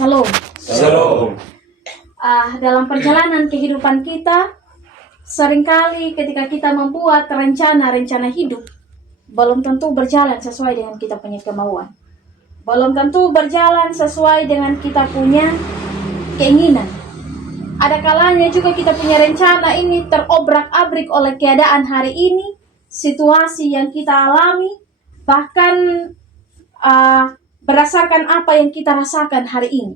Shalom. Shalom. Dalam perjalanan kehidupan kita, seringkali ketika kita membuat rencana hidup, belum tentu berjalan sesuai dengan kita punya kemauan. Belum tentu berjalan sesuai dengan kita punya keinginan. Ada kalanya juga kita punya rencana ini terobrak-abrik oleh keadaan hari ini, situasi yang kita alami, bahkan berdasarkan apa yang kita rasakan hari ini.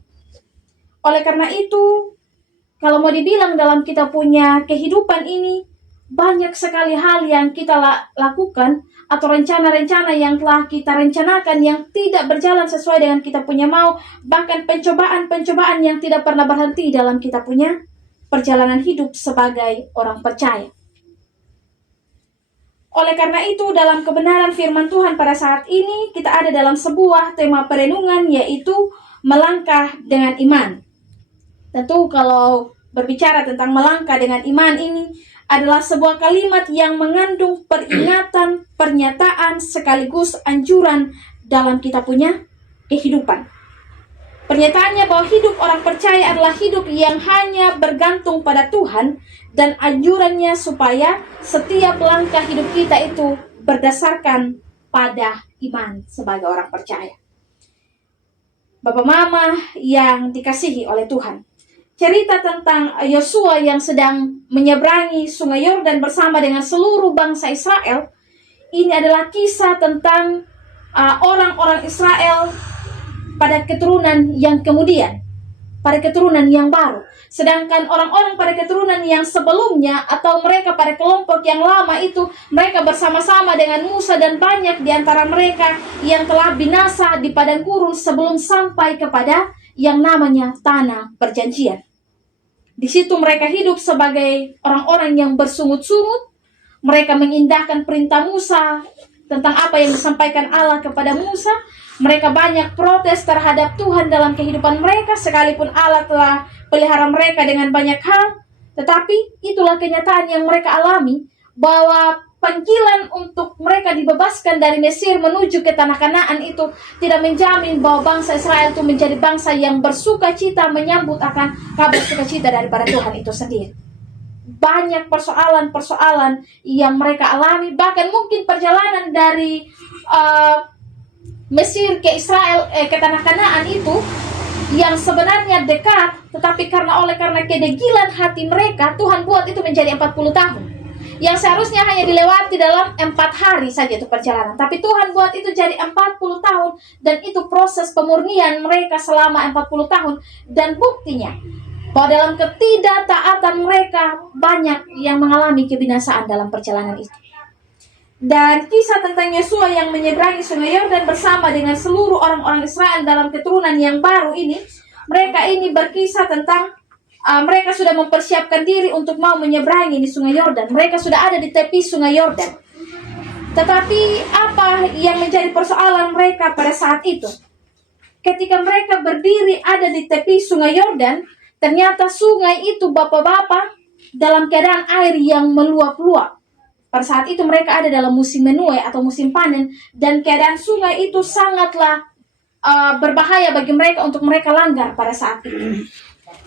Oleh karena itu, kalau mau dibilang dalam kita punya kehidupan ini, banyak sekali hal yang kita lakukan atau rencana-rencana yang telah kita rencanakan yang tidak berjalan sesuai dengan kita punya mau, bahkan pencobaan-pencobaan yang tidak pernah berhenti dalam kita punya perjalanan hidup sebagai orang percaya. Oleh karena itu, dalam kebenaran firman Tuhan pada saat ini, kita ada dalam sebuah tema perenungan, yaitu melangkah dengan iman. Tentu kalau berbicara tentang melangkah dengan iman ini adalah sebuah kalimat yang mengandung peringatan, pernyataan, sekaligus anjuran dalam kita punya kehidupan. Pernyataannya bahwa hidup orang percaya adalah hidup yang hanya bergantung pada Tuhan, dan anjurannya supaya setiap langkah hidup kita itu berdasarkan pada iman sebagai orang percaya. Bapak Mama yang dikasihi oleh Tuhan, cerita tentang Yosua yang sedang menyeberangi Sungai Yordan bersama dengan seluruh bangsa Israel, ini adalah kisah tentang orang-orang Israel pada keturunan yang kemudian, pada keturunan yang baru. Sedangkan orang-orang pada keturunan yang sebelumnya atau mereka pada kelompok yang lama itu, mereka bersama-sama dengan Musa dan banyak di antara mereka yang telah binasa di padang gurun sebelum sampai kepada yang namanya tanah perjanjian. Di situ mereka hidup sebagai orang-orang yang bersungut-sungut. Mereka mengindahkan perintah Musa tentang apa yang disampaikan Allah kepada Musa. Mereka banyak protes terhadap Tuhan dalam kehidupan mereka, sekalipun Allah telah pelihara mereka dengan banyak hal. Tetapi itulah kenyataan yang mereka alami, bahwa panggilan untuk mereka dibebaskan dari Mesir menuju ke tanah Kanaan itu tidak menjamin bahwa bangsa Israel itu menjadi bangsa yang bersuka cita menyambut akan kabar sukacita daripada Tuhan itu sendiri. Banyak persoalan-persoalan yang mereka alami, bahkan mungkin perjalanan dari Mesir ke Israel, ke tanah Kanaan itu yang sebenarnya dekat, tetapi karena kedegilan hati mereka, Tuhan buat itu menjadi 40 tahun. Yang seharusnya hanya dilewati dalam 4 hari saja itu perjalanan. Tapi Tuhan buat itu jadi 40 tahun. Dan itu proses pemurnian mereka selama 40 tahun. Dan buktinya, bahwa dalam ketidaktaatan mereka, banyak yang mengalami kebinasaan dalam perjalanan itu. Dan kisah tentang Yosua yang menyeberangi Sungai Yordan bersama dengan seluruh orang-orang Israel dalam keturunan yang baru ini, mereka ini berkisah tentang mereka sudah mempersiapkan diri untuk mau menyeberangi di Sungai Yordan. Mereka sudah ada di tepi Sungai Yordan. Tetapi apa yang menjadi persoalan mereka pada saat itu? Ketika mereka berdiri ada di tepi Sungai Yordan, ternyata sungai itu bapak-bapak dalam keadaan air yang meluap-luap. Pada saat itu mereka ada dalam musim menuai atau musim panen, dan keadaan sungai itu sangatlah berbahaya bagi mereka untuk mereka langgar pada saat itu.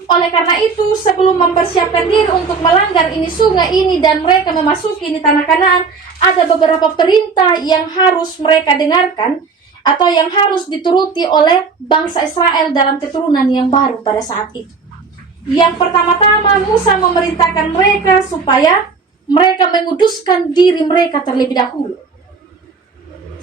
Oleh karena itu, sebelum mempersiapkan diri untuk melanggar ini sungai ini dan mereka memasuki ini tanah Kanaan, ada beberapa perintah yang harus mereka dengarkan atau yang harus dituruti oleh bangsa Israel dalam keturunan yang baru pada saat itu. Yang pertama-tama, Musa memerintahkan mereka supaya mereka menguduskan diri mereka terlebih dahulu.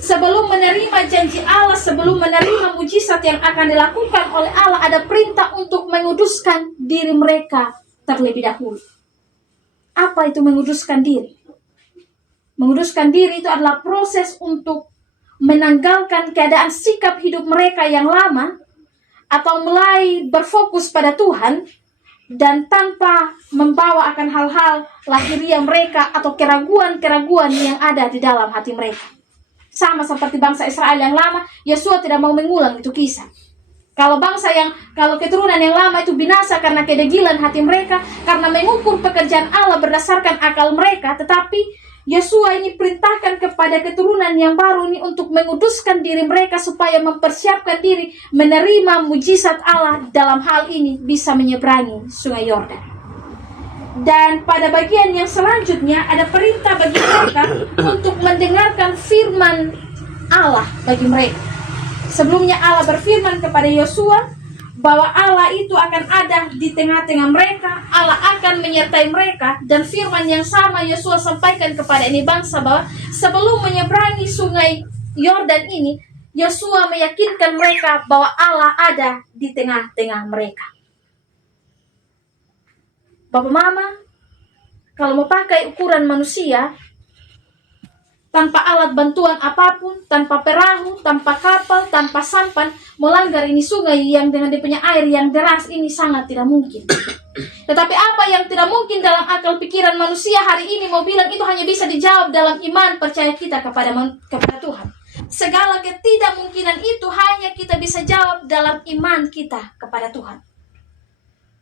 Sebelum menerima janji Allah, sebelum menerima mujizat yang akan dilakukan oleh Allah, ada perintah untuk menguduskan diri mereka terlebih dahulu. Apa itu menguduskan diri? Menguduskan diri itu adalah proses untuk menanggalkan keadaan sikap hidup mereka yang lama, atau mulai berfokus pada Tuhan, dan tanpa membawa akan hal-hal lahiriah mereka atau keraguan-keraguan yang ada di dalam hati mereka. Sama seperti bangsa Israel yang lama, Yosua tidak mau mengulang itu kisah. Kalau keturunan yang lama itu binasa karena kedegilan hati mereka, karena mengukur pekerjaan Allah berdasarkan akal mereka, tetapi Yosua ini perintahkan kepada keturunan yang baru ini untuk menguduskan diri mereka supaya mempersiapkan diri menerima mujizat Allah, dalam hal ini bisa menyeberangi sungai Yordan. Dan pada bagian yang selanjutnya ada perintah bagi mereka untuk mendengarkan firman Allah bagi mereka. Sebelumnya Allah berfirman kepada Yosua bahwa Allah itu akan ada di tengah-tengah mereka, Allah akan menyertai mereka, dan firman yang sama Yosua sampaikan kepada ini bangsa bahwa sebelum menyeberangi sungai Yordan ini, Yosua meyakinkan mereka bahwa Allah ada di tengah-tengah mereka. Bapak Mama, kalau mau pakai ukuran manusia, tanpa alat bantuan apapun, tanpa perahu, tanpa kapal, tanpa sampan, melanggar ini sungai yang dengan dia punya air yang deras ini sangat tidak mungkin. Tetapi apa yang tidak mungkin dalam akal pikiran manusia hari ini mau bilang itu hanya bisa dijawab dalam iman percaya kita kepada Tuhan. Segala ketidakmungkinan itu hanya kita bisa jawab dalam iman kita kepada Tuhan.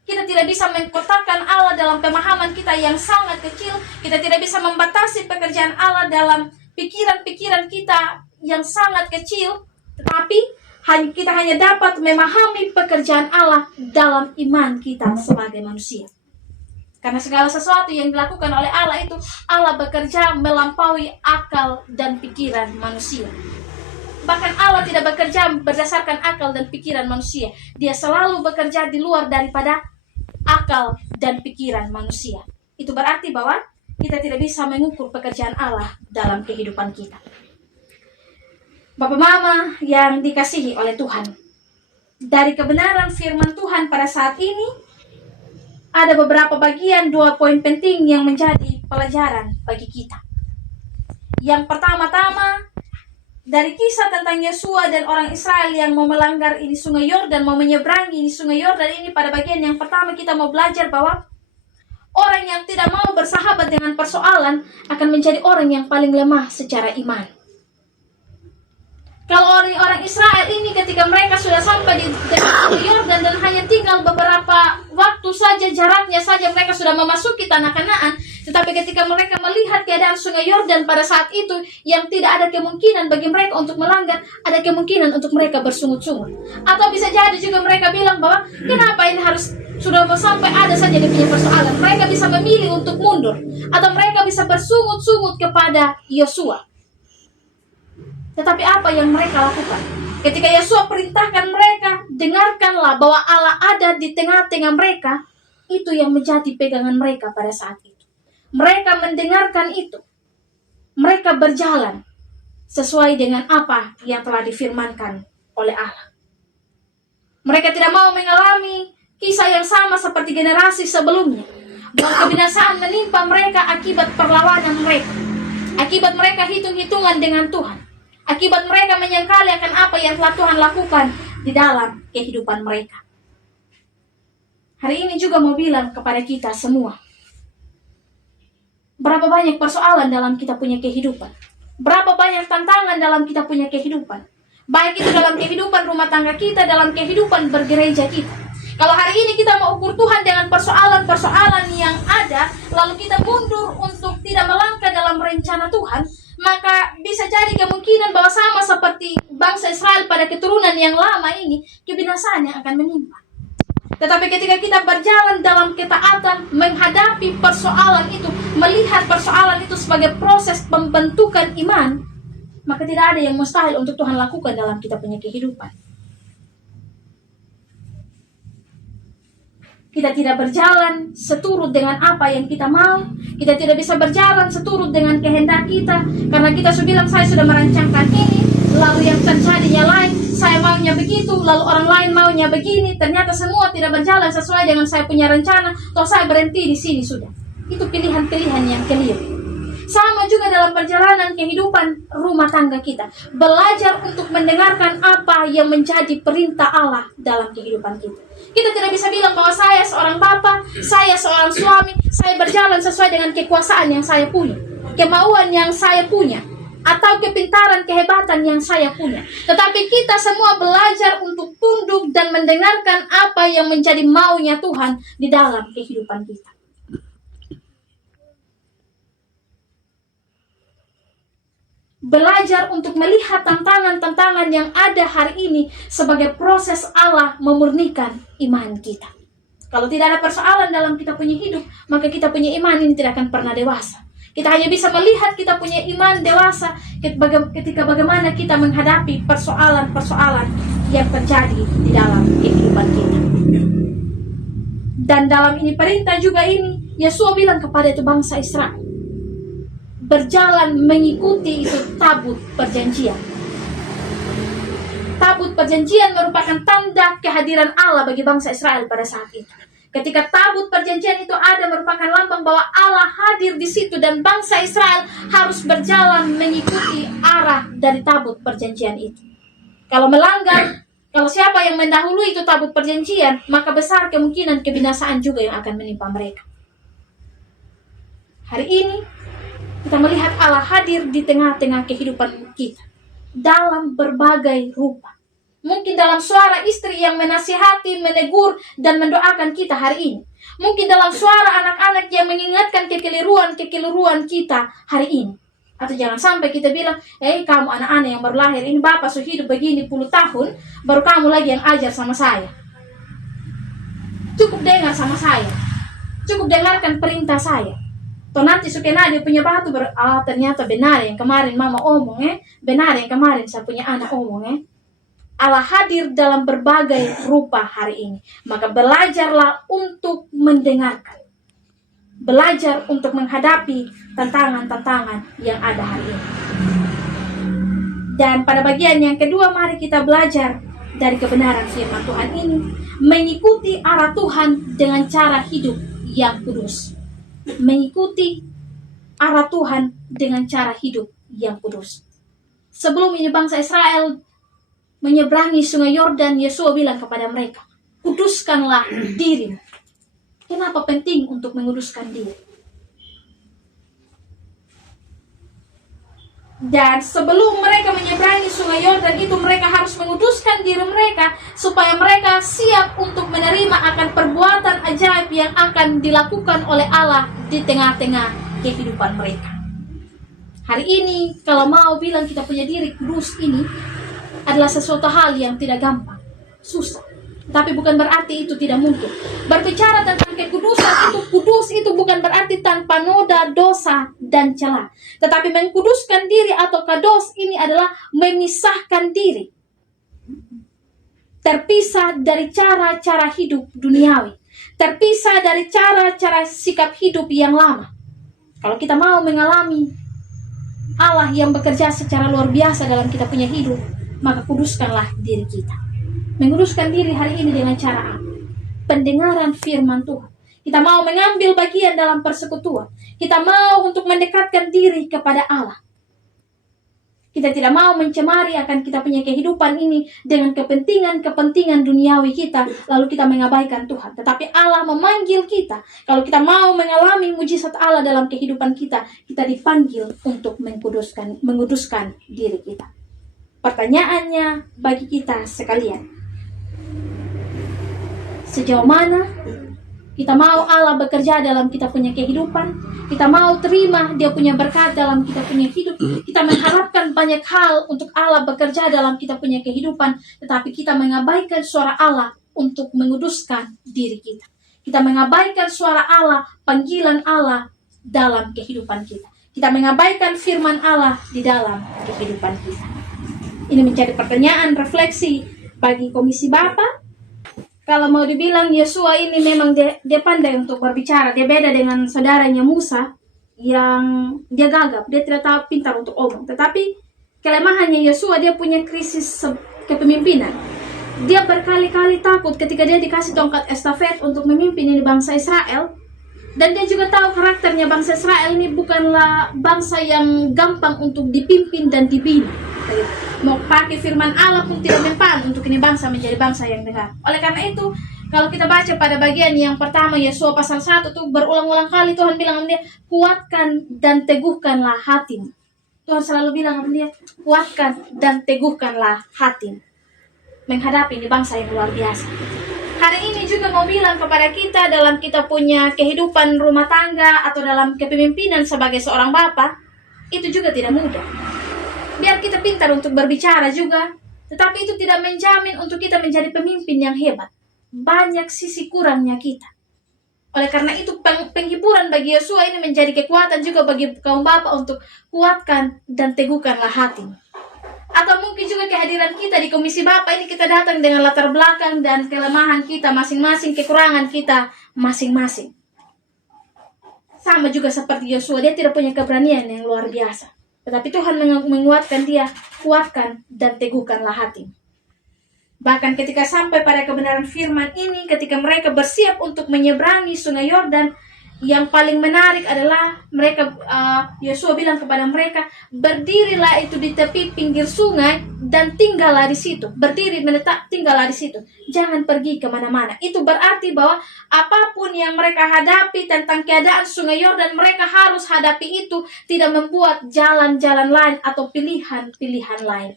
Kita tidak bisa mengkotakkan Allah dalam pemahaman kita yang sangat kecil. Kita tidak bisa membatasi pekerjaan Allah dalam pikiran-pikiran kita yang sangat kecil. Tetapi kita hanya dapat memahami pekerjaan Allah dalam iman kita sebagai manusia. Karena segala sesuatu yang dilakukan oleh Allah itu, Allah bekerja melampaui akal dan pikiran manusia. Bahkan Allah tidak bekerja berdasarkan akal dan pikiran manusia. Dia selalu bekerja di luar daripada akal dan pikiran manusia. Itu berarti bahwa kita tidak bisa mengukur pekerjaan Allah dalam kehidupan kita. Bapak Mama yang dikasihi oleh Tuhan, dari kebenaran firman Tuhan pada saat ini, ada beberapa bagian 2 poin penting yang menjadi pelajaran bagi kita. Yang pertama-tama, dari kisah tentang Yosua dan orang Israel yang mau melanggar ini sungai Yordan, mau menyeberangi ini sungai Yordan ini, pada bagian yang pertama kita mau belajar bahwa orang yang tidak mau bersahabat dengan persoalan akan menjadi orang yang paling lemah secara iman. Kalau orang Israel ini ketika mereka sudah sampai di sungai Yordan dan hanya tinggal beberapa waktu saja, jaraknya saja mereka sudah memasuki tanah Kanaan. Tetapi ketika mereka melihat keadaan sungai Yordan pada saat itu yang tidak ada kemungkinan bagi mereka untuk melanggar, ada kemungkinan untuk mereka bersungut-sungut. Atau bisa jadi juga mereka bilang bahwa kenapa ini harus sudah mau sampai ada saja dia punya persoalan. Mereka bisa memilih untuk mundur atau mereka bisa bersungut-sungut kepada Yosua. Tetapi apa yang mereka lakukan? Ketika Yosua perintahkan mereka, dengarkanlah bahwa Allah ada di tengah-tengah mereka, itu yang menjadi pegangan mereka pada saat itu. Mereka mendengarkan itu. Mereka berjalan sesuai dengan apa yang telah difirmankan oleh Allah. Mereka tidak mau mengalami kisah yang sama seperti generasi sebelumnya, bahwa kebinasaan menimpa mereka akibat perlawanan mereka, akibat mereka hitung-hitungan dengan Tuhan, akibat mereka menyangkali akan apa yang telah Tuhan lakukan di dalam kehidupan mereka. Hari ini juga mau bilang kepada kita semua, berapa banyak persoalan dalam kita punya kehidupan, berapa banyak tantangan dalam kita punya kehidupan, baik itu dalam kehidupan rumah tangga kita, dalam kehidupan bergereja kita. Kalau hari ini kita mau ukur Tuhan dengan persoalan-persoalan yang ada, lalu kita mundur untuk tidak melangkah dalam rencana Tuhan, maka bisa jadi kemungkinan bahwa sama seperti bangsa Israel pada keturunan yang lama ini, kebinasaan yang akan menimpa. Tetapi ketika kita berjalan dalam ketaatan, menghadapi persoalan itu, melihat persoalan itu sebagai proses pembentukan iman, maka tidak ada yang mustahil untuk Tuhan lakukan dalam kita punya kehidupan. Kita tidak berjalan seturut dengan apa yang kita mau. Kita tidak bisa berjalan seturut dengan kehendak kita. Karena kita sudah bilang, saya sudah merancangkan ini, lalu yang terjadinya lain, saya maunya begitu, lalu orang lain maunya begini. Ternyata semua tidak berjalan sesuai dengan saya punya rencana. Toh saya berhenti di sini sudah. Itu pilihan-pilihan yang keliru. Sama juga dalam perjalanan kehidupan rumah tangga kita. Belajar untuk mendengarkan apa yang menjadi perintah Allah dalam kehidupan kita. Kita tidak bisa bilang bahwa saya seorang bapa, saya seorang suami, saya berjalan sesuai dengan kekuasaan yang saya punya, kemauan yang saya punya, atau kepintaran, kehebatan yang saya punya. Tetapi kita semua belajar untuk tunduk dan mendengarkan apa yang menjadi maunya Tuhan di dalam kehidupan kita. Belajar untuk melihat tantangan-tantangan yang ada hari ini sebagai proses Allah memurnikan iman kita. Kalau tidak ada persoalan dalam kita punya hidup, maka kita punya iman ini tidak akan pernah dewasa. Kita hanya bisa melihat kita punya iman dewasa ketika bagaimana kita menghadapi persoalan-persoalan yang terjadi di dalam kehidupan kita. Dan dalam ini perintah juga ini, Yesua bilang kepada itu bangsa Israel, berjalan mengikuti itu tabut perjanjian. Tabut perjanjian merupakan tanda kehadiran Allah bagi bangsa Israel pada saat itu. Ketika tabut perjanjian itu ada, merupakan lambang bahwa Allah hadir di situ dan bangsa Israel harus berjalan mengikuti arah dari tabut perjanjian itu. Kalau melanggar, kalau siapa yang mendahului itu tabut perjanjian, maka besar kemungkinan kebinasaan juga yang akan menimpa mereka. Hari ini kita melihat Allah hadir di tengah-tengah kehidupan kita dalam berbagai rupa. Mungkin dalam suara istri yang menasihati, menegur, dan mendoakan kita hari ini. Mungkin dalam suara anak-anak yang mengingatkan kekeliruan kita hari ini. Atau jangan sampai kita bilang, kamu anak-anak yang baru lahir, ini bapak sudah hidup begini puluh tahun, baru kamu lagi yang ajar sama saya. Cukup dengar sama saya. Cukup dengarkan perintah saya. Toh nanti sukena dia punya batu ternyata benar yang kemarin mama omong benar yang kemarin saya punya anak omong Allah hadir dalam berbagai rupa hari ini. Maka belajarlah untuk mendengarkan. Belajar untuk menghadapi tantangan-tantangan yang ada hari ini. Dan pada bagian yang kedua, mari kita belajar dari kebenaran firman Tuhan ini, mengikuti arah Tuhan dengan cara hidup yang kudus. Mengikuti arah Tuhan dengan cara hidup yang kudus. Sebelum ini bangsa Israel menyeberangi sungai Yordan, Yesua bilang kepada mereka, kuduskanlah dirimu. Kenapa penting untuk menguduskan diri? Dan sebelum mereka menyeberangi sungai Yordan itu, mereka harus menguduskan diri mereka supaya mereka siap untuk menerima akan perbuatan ajaib yang akan dilakukan oleh Allah di tengah-tengah kehidupan mereka. Hari ini kalau mau bilang kita punya diri kudus ini adalah sesuatu hal yang tidak gampang, susah. Tapi bukan berarti itu tidak mungkin. Berbicara tentang kekudusan itu, kudus itu bukan berarti tanpa noda, dosa, dan celah. Tetapi mengkuduskan diri atau kados ini adalah memisahkan diri. Terpisah dari cara-cara hidup duniawi. Terpisah dari cara-cara sikap hidup yang lama. Kalau kita mau mengalami Allah yang bekerja secara luar biasa dalam kita punya hidup, maka kuduskanlah diri kita. Menguduskan diri hari ini dengan cara apa? Pendengaran firman Tuhan. Kita mau mengambil bagian dalam persekutuan. Kita mau untuk mendekatkan diri kepada Allah. Kita tidak mau mencemari akan kita punya kehidupan ini dengan kepentingan duniawi kita, lalu kita mengabaikan Tuhan. Tetapi Allah memanggil kita. Kalau kita mau mengalami mujizat Allah dalam kehidupan kita, kita dipanggil untuk menguduskan diri kita. Pertanyaannya bagi kita sekalian, sejauh mana kita mau Allah bekerja dalam kita punya kehidupan? Kita mau terima dia punya berkat dalam kita punya hidup? Kita mengharapkan banyak hal untuk Allah bekerja dalam kita punya kehidupan, tetapi kita mengabaikan suara Allah untuk menguduskan diri kita. Kita mengabaikan suara Allah, panggilan Allah dalam kehidupan kita. Kita mengabaikan firman Allah di dalam kehidupan kita. Ini menjadi pertanyaan refleksi bagi Komisi Bapa. Kalau mau dibilang Yesua ini memang dia pandai untuk berbicara. Dia beda dengan saudaranya Musa yang dia gagap. Dia tidak tahu pintar untuk omong. Tetapi kelemahannya Yesua, dia punya krisis kepemimpinan. Dia berkali-kali takut ketika dia dikasih tongkat estafet untuk memimpin ini bangsa Israel. Dan dia juga tahu karakternya bangsa Israel ini bukanlah bangsa yang gampang untuk dipimpin dan dibina. Mau pakai firman Allah pun tidak mempan untuk ini bangsa menjadi bangsa yang dengar. Oleh karena itu, kalau kita baca pada bagian yang pertama Yesua pasal 1 tuh berulang-ulang kali Tuhan bilang sama dia, kuatkan dan teguhkanlah hatimu. Tuhan selalu bilang sama dia, kuatkan dan teguhkanlah hatimu. Menghadapi ini bangsa yang luar biasa. Hari ini juga mau bilang kepada kita dalam kita punya kehidupan rumah tangga atau dalam kepemimpinan sebagai seorang bapa, itu juga tidak mudah. biar kita pintar untuk berbicara juga, tetapi itu tidak menjamin untuk kita menjadi pemimpin yang hebat. Banyak sisi kurangnya kita. Oleh karena itu penghiburan bagi Yosua ini menjadi kekuatan juga bagi kaum bapak untuk kuatkan dan teguhkanlah hatimu. Atau mungkin juga kehadiran kita di komisi bapak ini, kita datang dengan latar belakang dan kelemahan kita masing-masing, kekurangan kita masing-masing. Sama juga seperti Yosua, dia tidak punya keberanian yang luar biasa. Tetapi Tuhan menguatkan dia, kuatkan dan teguhkanlah hati. Bahkan ketika sampai pada kebenaran firman ini, ketika mereka bersiap untuk menyeberangi sungai Yordan, yang paling menarik adalah Yosua bilang kepada mereka, berdirilah itu di tepi pinggir sungai dan tinggallah di situ. Berdiri menetap, tinggallah di situ. Jangan pergi kemana-mana. Itu berarti bahwa apapun yang mereka hadapi tentang keadaan sungai Yordan, mereka harus hadapi itu, tidak membuat jalan-jalan lain atau pilihan-pilihan lain.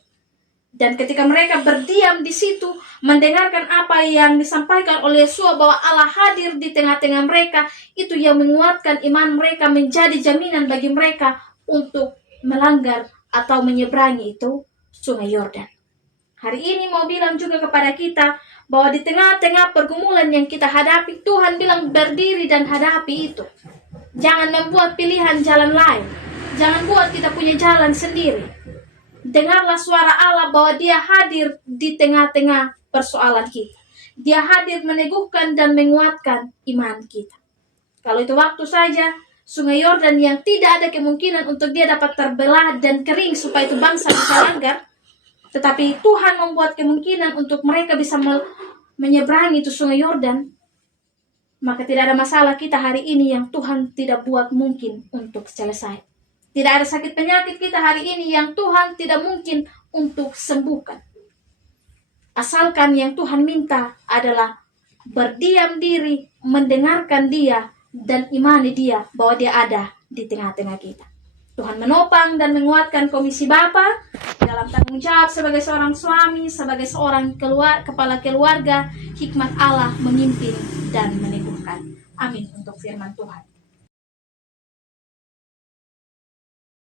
Dan ketika mereka berdiam di situ, mendengarkan apa yang disampaikan oleh Yosua bahwa Allah hadir di tengah-tengah mereka, itu yang menguatkan iman mereka, menjadi jaminan bagi mereka untuk melanggar atau menyeberangi itu sungai Yordan. Hari ini mau bilang juga kepada kita bahwa di tengah-tengah pergumulan yang kita hadapi, Tuhan bilang berdiri dan hadapi itu. Jangan membuat pilihan jalan lain. Jangan buat kita punya jalan sendiri. Dengarlah suara Allah bahwa dia hadir di tengah-tengah persoalan kita. Dia hadir meneguhkan dan menguatkan iman kita. Kalau itu waktu saja, sungai Yordan yang tidak ada kemungkinan untuk dia dapat terbelah dan kering supaya itu bangsa bisa langgar, tetapi Tuhan membuat kemungkinan untuk mereka bisa menyeberangi itu sungai Yordan, maka tidak ada masalah kita hari ini yang Tuhan tidak buat mungkin untuk selesai. Tidak ada sakit penyakit kita hari ini yang Tuhan tidak mungkin untuk sembuhkan. Asalkan yang Tuhan minta adalah berdiam diri, mendengarkan dia, dan imani dia bahwa dia ada di tengah-tengah kita. Tuhan menopang dan menguatkan komisi Bapa dalam tanggung jawab sebagai seorang suami, sebagai seorang kepala keluarga, hikmat Allah memimpin dan meneguhkan. Amin untuk firman Tuhan.